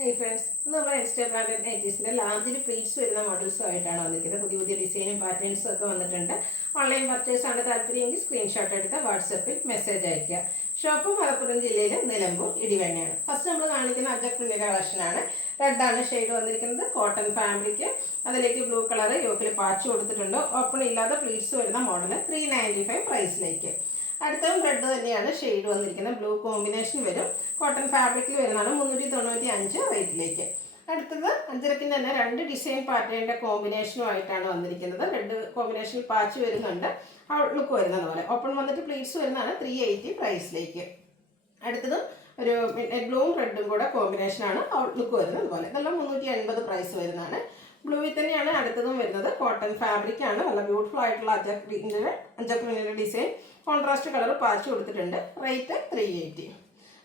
Hey friends, നമ്മൾ Instagram നൈറ്റീസിൻ്റെ ലാർജിൽ pleats വരുന്ന മോഡൽസുമായിട്ടാണ് വന്നിരിക്കുന്നത്. പുതിയ ഡിസൈനും പാറ്റേൺസും ഒക്കെ വന്നിട്ടുണ്ട്. ഓൺലൈൻ പർച്ചേസ് ആണ് താല്പര്യമെങ്കിൽ സ്ക്രീൻഷോട്ട് എടുത്ത് വാട്സപ്പിൽ മെസ്സേജ് അയയ്ക്കുക. ഷോപ്പ് മലപ്പുറം ജില്ലയിലെ നിലമ്പൂർ ഇടിവണ്ണയാണ്. ഫസ്റ്റ് നമ്മൾ കാണിക്കുന്ന അജക്രിൻ്റെ കളക്ഷനാണ്. റെഡാണ് ഷെയ്ഡ് വന്നിരിക്കുന്നത്. കോട്ടൺ ഫാബ്രിക്, അതിലേക്ക് ബ്ലൂ കളർ യോക്കിൽ പാച്ച് കൊടുത്തിട്ടുണ്ട്. ഓപ്പൺ ഇല്ലാതെ പ്ലീറ്റ്സ് വരുന്ന മോഡൽ 395 പ്രൈസിലേക്ക്. അടുത്തതും റെഡ് തന്നെയാണ് ഷെയ്ഡ് വന്നിരിക്കുന്നത്. ബ്ലൂ കോമ്പിനേഷൻ വരും. കോട്ടൺ ഫാബ്രിക്കിൽ വരുന്നതാണ് 395 റേറ്റിലേക്ക്. അടുത്തത് അഞ്ചരക്കിൻ്റെ തന്നെ രണ്ട് ഡിസൈൻ പാറ്റേണിൻ്റെ കോമ്പിനേഷനുമായിട്ടാണ് വന്നിരിക്കുന്നത്. റെഡ് കോമ്പിനേഷനിൽ പാച്ച് വരുന്നുണ്ട്, ഔട്ട്ലുക്ക് വരുന്നത് പോലെ. ഓപ്പൺ വന്നിട്ട് പ്ലീറ്റ്സ് വരുന്നതാണ് 380 പ്രൈസിലേക്ക്. അടുത്തത് ഒരു ബ്ലൂവും റെഡും കൂടെ കോമ്പിനേഷനാണ്, ഔട്ട്ലുക്ക് വരുന്നത് പോലെ. ഇതെല്ലാം 380 പ്രൈസ് വരുന്നതാണ്. ബ്ലൂവിൽ തന്നെയാണ് അടുത്തതും വരുന്നത്. കോട്ടൺ ഫാബ്രിക് ആണ്. നല്ല ബ്യൂട്ടിഫുൾ ആയിട്ടുള്ള അജക്രിൻ്റെ ഡിസൈൻ. കോൺട്രാസ്റ്റ് കളർ പാച്ച് കൊടുത്തിട്ടുണ്ട്. റേറ്റ് 380.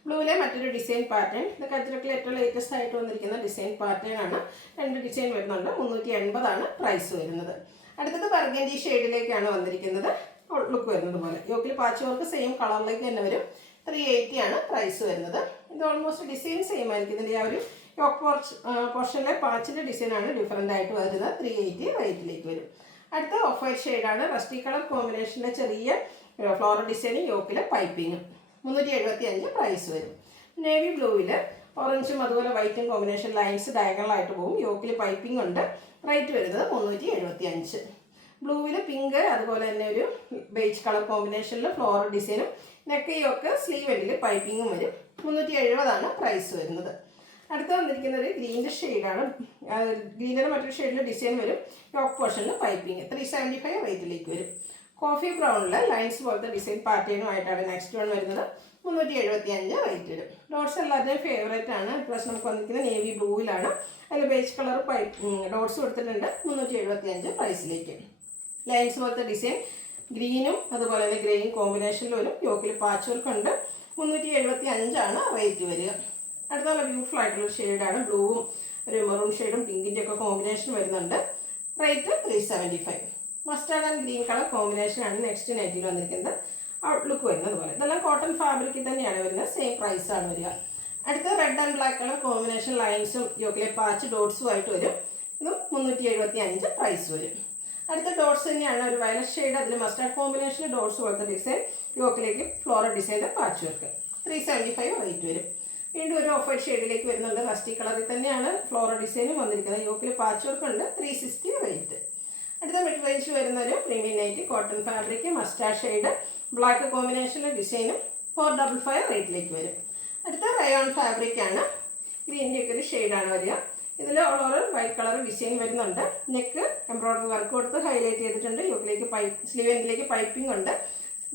ബ്ലൂവിലെ മറ്റൊരു ഡിസൈൻ പാറ്റേൺ. ഇതൊക്കെ അജരക്കിൽ ഏറ്റവും ലേറ്റസ്റ്റ് ആയിട്ട് വന്നിരിക്കുന്ന ഡിസൈൻ പാറ്റേൺ ആണ്. രണ്ട് ഡിസൈൻ വരുന്നുണ്ട്. 380 പ്രൈസ് വരുന്നത്. അടുത്തത് ബർഗൻഡി ഷെയ്ഡിലേക്കാണ് വന്നിരിക്കുന്നത്. ഔട്ട്ലുക്ക് വരുന്നത് പോലെ. യോക്കിൽ പാച്ച് വർക്ക് സെയിം കളറിലേക്ക് തന്നെ വരും. 380 പ്രൈസ് വരുന്നത്. ഇത് ഓൾമോസ്റ്റ് ഡിസൈൻ സെയിം ആയിരിക്കും. ഇതിൻ്റെ ആ ഒരു യോക്ക് പോർഷനിലെ പാച്ചിൻ്റെ ഡിസൈനാണ് ഡിഫറൻ്റ് ആയിട്ട് വരുന്നത്. 380 റേറ്റിലേക്ക് വരും. അടുത്ത ഓഫ് വൈറ്റ് ഷെയ്ഡാണ്. റസ്റ്റി കളർ കോമ്പിനേഷനിലെ ചെറിയ ഫ്ലോറൽ ഡിസൈനും യോക്കിലെ പൈപ്പിങ്ങും. 375 പ്രൈസ് വരും. നേവി ബ്ലൂവിൽ ഓറഞ്ചും അതുപോലെ വൈറ്റും കോമ്പിനേഷൻ ലൈൻസ് ഡയഗണലായിട്ട് പോകും. യോക്കിൽ പൈപ്പിംഗ് ഉണ്ട്. റേറ്റ് വരുന്നത് 375. ബ്ലൂവിൽ പിങ്ക് അതുപോലെ തന്നെ ഒരു ബേജ് കളർ കോമ്പിനേഷനിൽ ഫ്ലോറൽ ഡിസൈനും നെക്ക് യോക്ക് സ്ലീവ് എൻഡിൽ പൈപ്പിങ്ങും വരും. 370 പ്രൈസ് വരുന്നത്. അടുത്ത വന്നിരിക്കുന്നത് ഗ്രീൻ്റെ ഷെയ്ഡാണ്. ഗ്രീനിൻ്റെ മറ്റൊരു ഷെയ്ഡിൽ ഡിസൈൻ വരും. യോക്ക് പോർഷനിൽ പൈപ്പിംഗ് 375 റേറ്റിലേക്ക് വരും. കോഫി ബ്രൗണിൽ ലൈൻസ് പോലത്തെ ഡിസൈൻ പാറ്റേണുമായിട്ടാണ് നെക്സ്റ്റ് വൺ വരുന്നത്. 375 റേറ്റ് വരും. ഡോട്ട്സ് എല്ലാവരുടെയും ഫേവറേറ്റ് ആണ്. ഇപ്രാവശ്യം നമുക്ക് വന്നിരിക്കുന്നത് നേവി ബ്ലൂവിലാണ്. അതിൽ ബേജ് കളർ ഡോട്ട്സ് കൊടുത്തിട്ടുണ്ട്. 375 പ്രൈസിലേക്ക്. ലൈൻസ് പോലത്തെ ഡിസൈൻ ഗ്രീനും അതുപോലെ തന്നെ ഗ്രേയും കോമ്പിനേഷനിൽ വരും. യോക്കിൽ പാച്ച് വർക്ക് ഉണ്ട്. 375 റേറ്റ് വരിക. അടുത്ത നല്ല ബ്യൂട്ടിഫുൾ ആയിട്ടുള്ള ഷെയ്ഡാണ്. ബ്ലൂവും ഒരു മെറൂൺ ഷെയ്ഡും പിങ്കിൻ്റെ ഒക്കെ കോമ്പിനേഷൻ വരുന്നുണ്ട്. Rate 375. Mustard and green colour കോമ്പിനേഷനാണ് നെക്സ്റ്റ് നൈറ്റിൽ വന്നിരിക്കുന്നത്. ഔട്ട്ലുക്ക് വരുന്നത് പോലെ. ഇതെല്ലാം കോട്ടൺ ഫാബ്രിക്കിൽ തന്നെയാണ് വരുന്നത്. സെയിം പ്രൈസാണ് വരിക. അടുത്ത red and black colour combination ലൈൻസും യോക്കിലെ പാച്ച് ഡോട്ട്സും ആയിട്ട് വരും. ഇതും 375 പ്രൈസ് വരും. അടുത്ത ഡോട്ട്സ് തന്നെയാണ് ഒരു വയലറ്റ് ഷെയ്ഡ്. അതിൽ മസ്റ്റാർഡ് കോമ്പിനേഷനിൽ ഡോട്ട്സ് പോലത്തെ ഡിസൈൻ. യോക്കിലേക്ക് ഫ്ലോറൽ ഡിസൈൻ്റെ പാച്ച് വർക്ക്. 375 റേറ്റ് വരും. വീണ്ടും ഒരു ഓഫ് വൈറ്റ് ഷെയ്ഡിലേക്ക് വരുന്നുണ്ട്. റസ്റ്റി കളറിൽ തന്നെയാണ് ഫ്ലോറൽ ഡിസൈനും വന്നിരിക്കുന്നത്. യോക്കിൽ പാച്ച് വർക്ക് ഉണ്ട്. 360 റേറ്റ്. അടുത്ത മിഡ് റേഞ്ച് വരുന്ന ഒരു premium nighty cotton fabric mustard shade black കോമ്പിനേഷനിലെ ഡിസൈനും 455 റേറ്റിലേക്ക് വരും. അടുത്ത റയോൺ ഫാബ്രിക് ആണ്. ഗ്രീൻ്റെ ഒക്കെ ഒരു ഷെയ്ഡാണ് വരിക. ഇതിൽ ഓൾ വൈറ്റ് കളർ ഡിസൈൻ വരുന്നുണ്ട്. നെക്ക് എംബ്രോയ്ഡറി വർക്ക് കൊടുത്ത് ഹൈലൈറ്റ് ചെയ്തിട്ടുണ്ട്. യോക്കിലേക്ക് സ്ലീവ് എൻഡിലേക്ക് പൈപ്പിംഗ് ഉണ്ട്.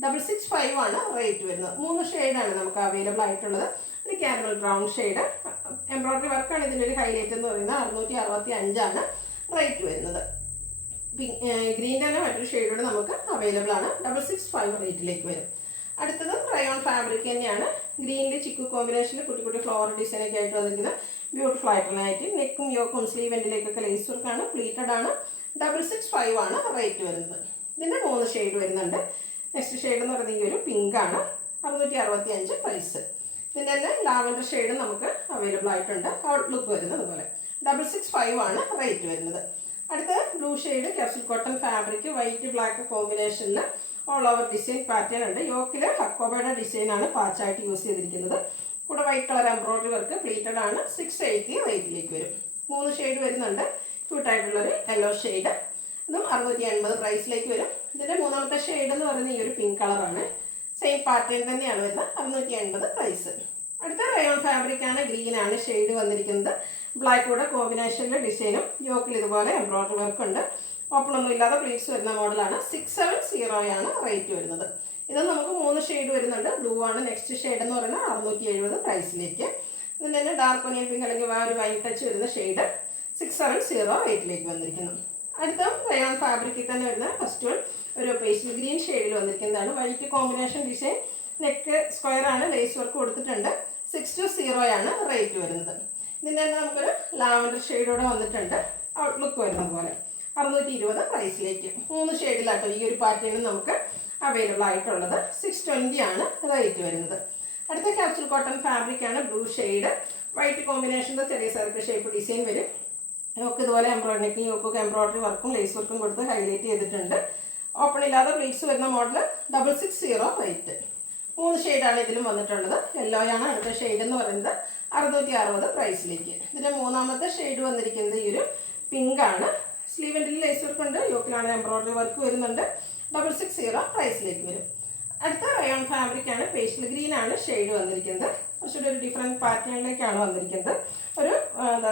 665 റേറ്റ് വരുന്നത്. 3 ഷെയ്ഡാണ് നമുക്ക് അവൈലബിൾ ആയിട്ടുള്ളത്. ഒരു കാരമൽ ബ്രൗൺ ഷെയ്ഡ് എംബ്രോയ്ഡറി വർക്കാണ് ഇതിൻ്റെ ഒരു ഹൈലൈറ്റ് എന്ന് പറയുന്നത്. 665 റേറ്റ് വരുന്നത്. ഗ്രീൻ്റെ തന്നെ മറ്റൊരു ഷെയ്ഡോട് നമുക്ക് അവൈലബിൾ ആണ്. 665 റേറ്റിലേക്ക് വരും. അടുത്തത് റയോൺ ഫാബ്രിക് തന്നെയാണ്. ഗ്രീനിൽ ചിക്കു കോമ്പിനേഷനിൽ കുട്ടി കുട്ടി ഫ്ലോറൽ ഡിസൈനൊക്കെ ആയിട്ട് വന്നിരിക്കുന്നത്. ബ്യൂട്ടിഫുൾ ആയിട്ടുള്ള നൈറ്റ്. നെക്കും യോക്കും സ്ലീവ് എൻഡിലേക്കൊക്കെ ലേസ് വർക്കാണ്. പ്ലീറ്റഡ് ആണ്. 665 റേറ്റ് വരുന്നത്. ഇതിൻ്റെ 3 ഷെയ്ഡ് വരുന്നുണ്ട്. നെക്സ്റ്റ് ഷെയ്ഡ് എന്ന് പറയുന്നത് ഈ ഒരു പിങ്ക് ആണ്. 665 പ്രൈസ്. ഇതിൻ്റെ തന്നെ ലാവൻഡർ ഷെയ്ഡ് നമുക്ക് അവൈലബിൾ ആയിട്ടുണ്ട്. ഔട്ട്ലുക്ക് വരുന്നത് അതുപോലെ. 665 റേറ്റ് വരുന്നത്. അടുത്ത blue shade capsule cotton fabric white black കോമ്പിനേഷനിൽ ഓൾ ഓവർ ഡിസൈൻ പാറ്റേൺ ഉണ്ട്. യോക്കിൽ ഹക്കോബയുടെ ഡിസൈനാണ് പാച്ചായിട്ട് യൂസ് ചെയ്തിരിക്കുന്നത്. കൂടെ white colour embroidery work pleated ആണ്. 680 റേറ്റിലേക്ക് വരും. 3 ഷെയ്ഡ് വരുന്നുണ്ട്. ക്യൂട്ടായിട്ടുള്ളൊരു യെല്ലോ ഷെയ്ഡ്. ഇതും 680 പ്രൈസിലേക്ക് വരും. ഇതിൻ്റെ മൂന്നാമത്തെ ഷെയ്ഡ് എന്ന് പറയുന്നത് ഈ ഒരു പിങ്ക് കളറാണ്. സെയിം പാറ്റേൺ തന്നെയാണ് വരുന്നത്. 680 പ്രൈസ്. അടുത്ത റയോൺ ഫാബ്രിക് ആണ്. ഗ്രീൻ ആണ് ഷെയ്ഡ് വന്നിരിക്കുന്നത്. ബ്ലാക്ക് കൂടെ കോമ്പിനേഷനിലെ ഡിസൈനും യോക്കിൽ ഇതുപോലെ എംബ്രോയ്ഡറി വർക്ക് ഉണ്ട്. ഓപ്പൺ ഒന്നും ഇല്ലാതെ പ്ലീറ്റ്സ് വരുന്ന മോഡലാണ്. 670 റേറ്റ് വരുന്നത്. ഇത് നമുക്ക് 3 ഷെയ്ഡ് വരുന്നുണ്ട്. ബ്ലൂ ആണ് നെക്സ്റ്റ് ഷെയ്ഡ് എന്ന് പറയുന്നത്. 670 പ്രൈസിലേക്ക്. ഇതിന് തന്നെ ഡാർക്ക് ഒനിയൻ പിങ്ക് അല്ലെങ്കിൽ ഒരു വൈൻ ടച്ച് വരുന്ന ഷെയ്ഡ് 670 റേറ്റിലേക്ക് വന്നിരിക്കുന്നു. അടുത്ത റയോൺ ഫാബ്രിക്കിൽ തന്നെ വരുന്ന ഫസ്റ്റ് വൺ ഒരു പേസ്റ്റൽ ഗ്രീൻ ഷെയ്ഡിൽ വന്നിരിക്കുന്നതാണ്. White combination design. Neck square ആണ്. ലേസ് വർക്ക് കൊടുത്തിട്ടുണ്ട്. 620 റേറ്റ് വരുന്നത്. ഇതിൻ്റെ തന്നെ നമുക്കൊരു ലാവൻഡർ ഷെയ്ഡോടെ വന്നിട്ടുണ്ട്. ഔട്ട്ലുക്ക് വരുന്നത് പോലെ. 620 പ്രൈസിലേക്ക്. 3 ഷെയ്ഡിലാട്ടോ ഈ ഒരു പാറ്റേണും നമുക്ക് അവൈലബിൾ ആയിട്ടുള്ളത്. 620 റേറ്റ് വരുന്നത്. അടുത്ത ക്യാപ്സൂൾ കോട്ടൺ ഫാബ്രിക് ആണ്. ബ്ലൂ ഷെയ്ഡ് വൈറ്റ് കോമ്പിനേഷൻ്റെ ചെറിയ സർക്കിൾ ഷേപ്പ് ഡിസൈൻ വരും. യോക്ക് ഇതുപോലെ എംബ്രോയിഡറി യോക്കൊക്കെ എംബ്രോയിഡറി വർക്കും ലേസ് വർക്കും കൊടുത്ത് ഹൈലൈറ്റ് ചെയ്തിട്ടുണ്ട്. ഓപ്പൺ ഇല്ലാതെ പ്ലീറ്റ്സ് വരുന്ന മോഡൽ 660 റേറ്റ്. 3 ഷെയ്ഡാണ് ഇതിലും വന്നിട്ടുള്ളത്. യെല്ലോയാണ് അടുത്ത ഷെയ്ഡ് എന്ന് പറയുന്നത് 660 പ്രൈസിലേക്ക്. ഇതിൻ്റെ മൂന്നാമത്തെ ഷെയ്ഡ് വന്നിരിക്കുന്നത് ഈ ഒരു പിങ്കാണ്. സ്ലീവെൻറ്റിൽ ലേസ് വർക്ക് ഉണ്ട്, യോക്കിലാണ് എംബ്രോയിഡറി വർക്ക് വരുന്നുണ്ട്. 660 പ്രൈസിലേക്ക് വരും. അടുത്ത റയോൺ ഫാബ്രിക് ആണ്. പേസ്റ്റൽ ഗ്രീൻ ആണ് ഷെയ്ഡ് വന്നിരിക്കുന്നത്. കുറച്ചുകൂടി ഒരു ഡിഫറെൻറ്റ് പാറ്റേണിലേക്കാണ് വന്നിരിക്കുന്നത്. ഒരു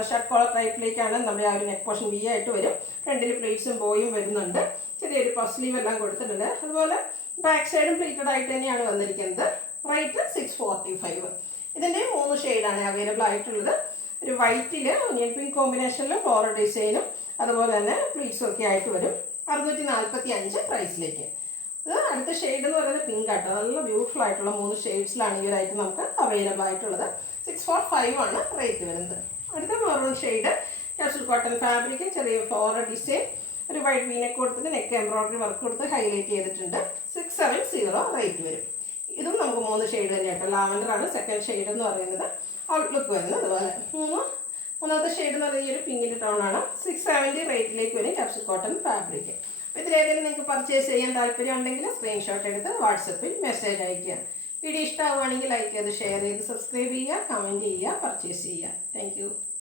ഷർട്ട് കോളർ ടൈപ്പിലേക്കാണ് നമ്മുടെ ആ ഒരു നെക്ക് പോർഷൻ വി ആയിട്ട് വരും. ഫ്രണ്ടിൽ പ്ലേറ്റ്സും ബോയും വരുന്നുണ്ട്. ചെറിയൊരു പഫ് സ്ലീവ് എല്ലാം കൊടുത്തിട്ടുണ്ട്. അതുപോലെ ബാക്ക് സൈഡും പ്ലീറ്റഡ് ആയിട്ട് തന്നെയാണ് വന്നിരിക്കുന്നത്. റേറ്റ് 645. ഇതിൻ്റെ 3 ഷെയ്ഡാണ് അവൈലബിൾ ആയിട്ടുള്ളത്. ഒരു വൈറ്റിൽ ഒനിയൻ പിങ്ക് കോമ്പിനേഷനിൽ ഫ്ലോറൽ ഡിസൈനും അതുപോലെ തന്നെ പ്ലീറ്റ്സും ഒക്കെ ആയിട്ട് വരും. 645 പ്രൈസിലേക്ക്. ഇത് അടുത്ത ഷെയ്ഡ് എന്ന് പറയുന്നത് പിങ്ക് ആട്ടോ. നല്ല ബ്യൂട്ടിഫുൾ ആയിട്ടുള്ള 3 ഷെയ്ഡ്സിലാണ് ഈ ഒരു ഐറ്റം നമുക്ക് അവൈലബിൾ ആയിട്ടുള്ളത്. 645 ആണ് റേറ്റ് വരുന്നത്. അടുത്ത maroon shade casual cotton fabric, ചെറിയ ഫ്ലോറൽ ഡിസൈൻ, ഒരു വൈറ്റ് വീനൊക്കെ കൊടുത്തിട്ട് നെക്ക് എംബ്രോയിഡറി വർക്ക് കൊടുത്ത് ഹൈലൈറ്റ് ചെയ്തിട്ടുണ്ട്. 670 റേറ്റ് വരും. ഇതും നമുക്ക് 3 ഷെയ്ഡ് തന്നെ കേട്ടോ. ലാവൻഡർ ആണ് സെക്കൻഡ് ഷെയ്ഡ് എന്ന് പറയുന്നത്. ഔട്ട്ലുക്ക് വരുന്നത് അതുപോലെ. മൂന്നാമത്തെ ഷെയ്ഡ് എന്ന് പറയുന്നത് ഈ ഒരു പിങ്കിൻ്റെ ടോൺ ആണ്. 670 റേറ്റിലേക്ക് വരും കാപ്സൂൾ കോട്ടൺ ഫാബ്രിക്. അപ്പോൾ ഇതിലേതെങ്കിലും നിങ്ങൾക്ക് പർച്ചേസ് ചെയ്യാൻ താല്പര്യം ഉണ്ടെങ്കിൽ സ്ക്രീൻഷോട്ട് എടുത്ത് വാട്സപ്പിൽ മെസ്സേജ് അയയ്ക്കുക. വീഡിയോ ഇഷ്ടമാവുകയാണെങ്കിൽ ലൈക്ക് ചെയ്ത് ഷെയർ ചെയ്ത് സബ്സ്ക്രൈബ് ചെയ്യുക, കമൻറ്റ് ചെയ്യുക, പർച്ചേസ് ചെയ്യുക. താങ്ക്